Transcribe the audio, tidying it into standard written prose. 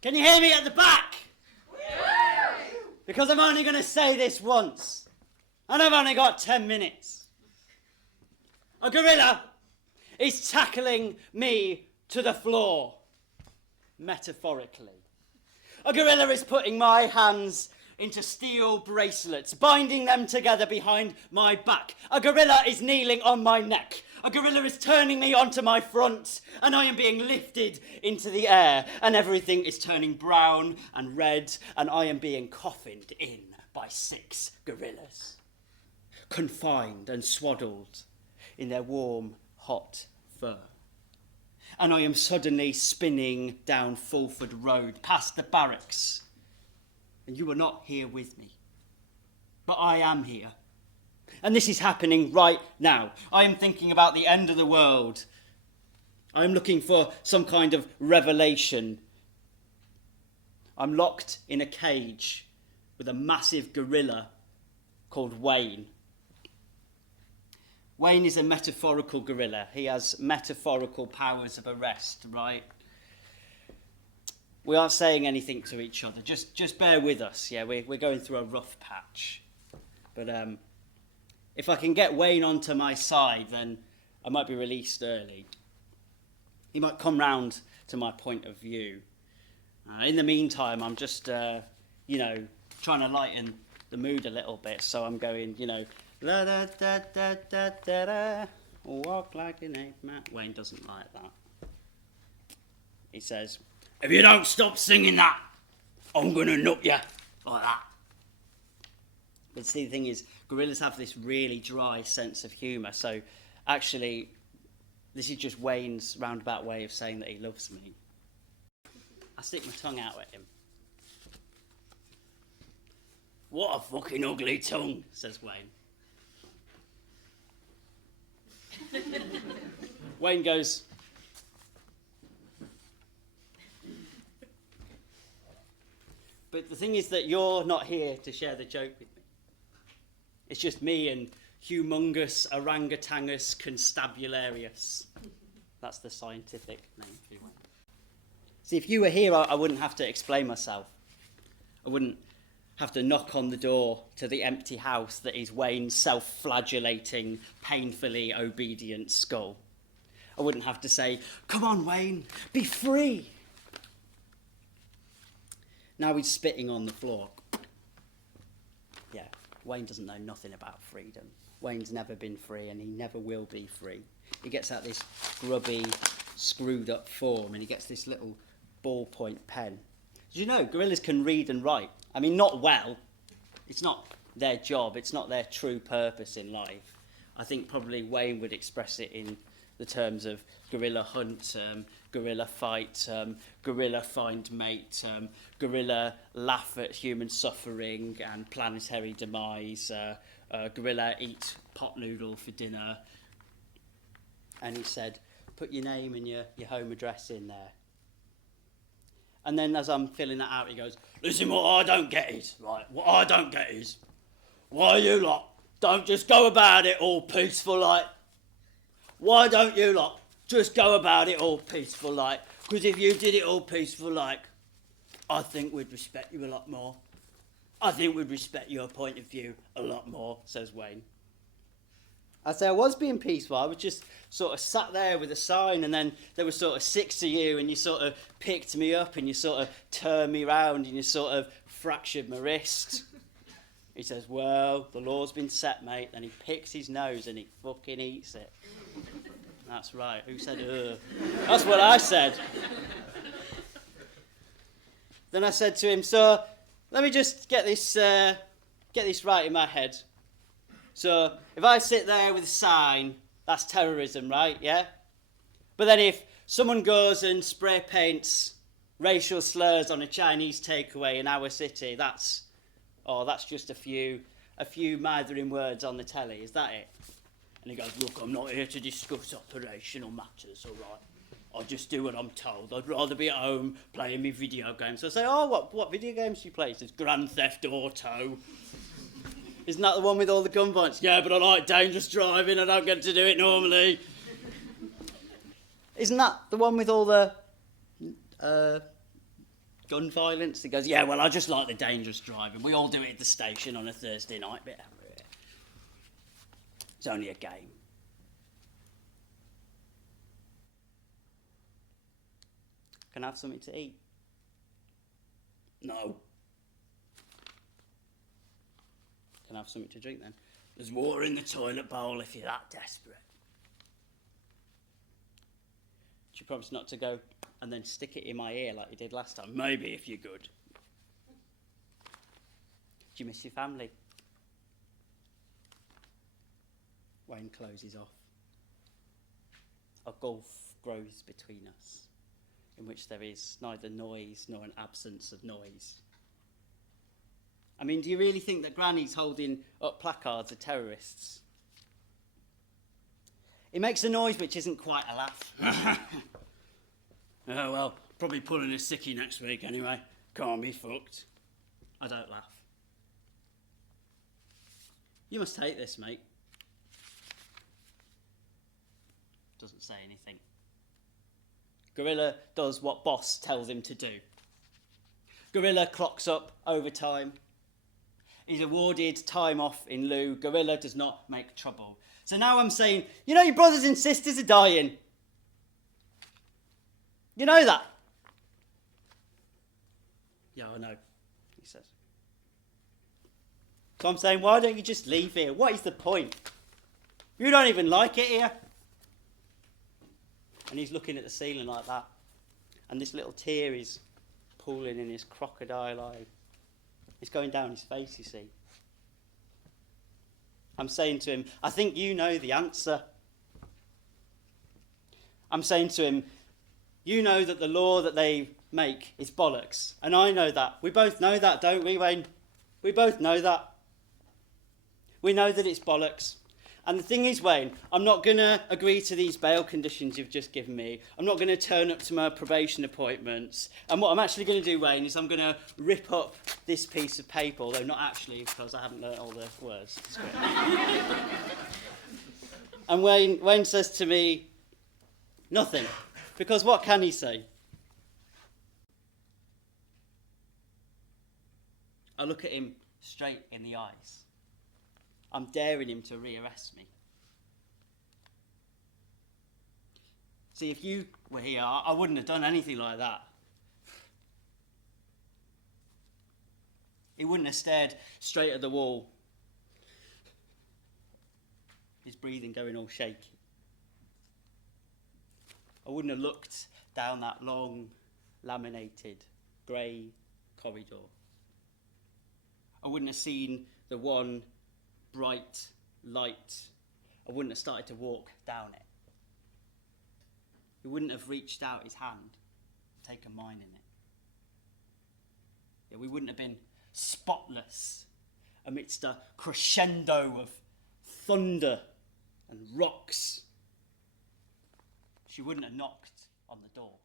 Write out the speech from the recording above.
Can you hear me at the back? Because I'm only going to say this once. And I've only got 10 minutes. A gorilla is tackling me to the floor. Metaphorically. A gorilla is putting my hands into steel bracelets, binding them together behind my back. A gorilla is kneeling on my neck. A gorilla is turning me onto my front, and I am being lifted into the air, and everything is turning brown and red, and I am being coffined in by 6 gorillas, confined and swaddled in their warm, hot fur. And I am suddenly spinning down Fulford Road, past the barracks. And you are not here with me. But I am here. And this is happening right now. I am thinking about the end of the world. I am looking for some kind of revelation. I'm locked in a cage with a massive gorilla called Wayne. Wayne is a metaphorical gorilla. He has metaphorical powers of arrest, right? We aren't saying anything to each other. Just bear with us. Yeah, we're going through a rough patch. But if I can get Wayne onto my side, then I might be released early. He might come round to my point of view. In the meantime, I'm just, trying to lighten the mood a little bit. So I'm going, la da da da da da da, walk like an ape man. Wayne doesn't like that. He says, if you don't stop singing that, I'm going to nut you like that. But see, the thing is, gorillas have this really dry sense of humour. So actually, this is just Wayne's roundabout way of saying that he loves me. I stick my tongue out at him. What a fucking ugly tongue, says Wayne. Wayne goes, but the thing is that you're not here to share the joke with me. It's just me and humongous orangutangus constabularius. That's the scientific name for Wayne. See, if you were here, I wouldn't have to explain myself. I wouldn't have to knock on the door to the empty house that is Wayne's self-flagellating, painfully obedient skull. I wouldn't have to say, come on, Wayne, be free. Now he's spitting on the floor. Yeah, Wayne doesn't know nothing about freedom. Wayne's never been free and he never will be free. He gets out this grubby, screwed up form and he gets this little ballpoint pen. Did you know gorillas can read and write? I mean, not well. It's not their job. It's not their true purpose in life. I think probably Wayne would express it in the terms of gorilla hunt, gorilla fight, gorilla find mate, gorilla laugh at human suffering and planetary demise, gorilla eat pot noodle for dinner. And he said, put your name and your home address in there. And then as I'm filling that out, he goes, listen, what I don't get is, why you lot don't just go about it all peaceful like? Why don't you lot just go about it all peaceful like? Because if you did it all peaceful like, I think we'd respect you a lot more. I think we'd respect your point of view a lot more, says Wayne. I say I was being peaceful. I was just sort of sat there with a sign and then there were sort of 6 of you and you sort of picked me up and you sort of turned me round and you sort of fractured my wrist. He says, well, the law's been set, mate. Then he picks his nose and he fucking eats it. That's right. Who said, ugh? That's what I said. Then I said to him, so let me just get this right in my head. So if I sit there with a sign, that's terrorism, right? Yeah? But then if someone goes and spray paints racial slurs on a Chinese takeaway in our city, that's just a few mithering words on the telly. Is that it? And he goes, look, I'm not here to discuss operational matters, all right? I just do what I'm told. I'd rather be at home playing me video games. So I say, oh, what video games do you play? He says, Grand Theft Auto. Isn't that the one with all the gun points? Yeah, but I like dangerous driving. I don't get to do it normally. Isn't that the one with all the gun violence? He goes, yeah, well, I just like the dangerous driving. We all do it at the station on a Thursday night. But it's only a game. Can I have something to eat? No. Can I have something to drink then? There's water in the toilet bowl if you're that desperate. Do you promise not to go and then stick it in my ear like you did last time? Maybe if you're good. Do you miss your family? Wayne closes off. A gulf grows between us, in which there is neither noise nor an absence of noise. I mean, do you really think that grannies holding up placards are terrorists? He makes a noise which isn't quite a laugh. Oh, well, probably pulling a sickie next week anyway. Can't be fucked. I don't laugh. You must hate this, mate. Doesn't say anything. Gorilla does what boss tells him to do. Gorilla clocks up overtime. He's awarded time off in lieu. Gorilla does not make trouble. So now I'm saying, you know your brothers and sisters are dying. You know that? Yeah, I know, he says. So I'm saying, why don't you just leave here? What is the point? You don't even like it here. And he's looking at the ceiling like that. And this little tear is pooling in his crocodile eye. It's going down his face, you see. I'm saying to him, I think you know the answer. I'm saying to him, you know that the law that they make is bollocks. And I know that. We both know that, don't we, Wayne? We both know that. We know that it's bollocks. And the thing is, Wayne, I'm not going to agree to these bail conditions you've just given me. I'm not going to turn up to my probation appointments. And what I'm actually going to do, Wayne, is I'm going to rip up this piece of paper, although not actually, because I haven't learnt all the words. And Wayne says to me, nothing. Because what can he say? I look at him straight in the eyes. I'm daring him to rearrest me. See, if you were here, I wouldn't have done anything like that. He wouldn't have stared straight at the wall. His breathing going all shaky. I wouldn't have looked down that long, laminated, grey corridor. I wouldn't have seen the one bright light. I wouldn't have started to walk down it. He wouldn't have reached out his hand, taken mine in it. Yeah, we wouldn't have been spotless amidst a crescendo of thunder and rocks. She wouldn't have knocked on the door.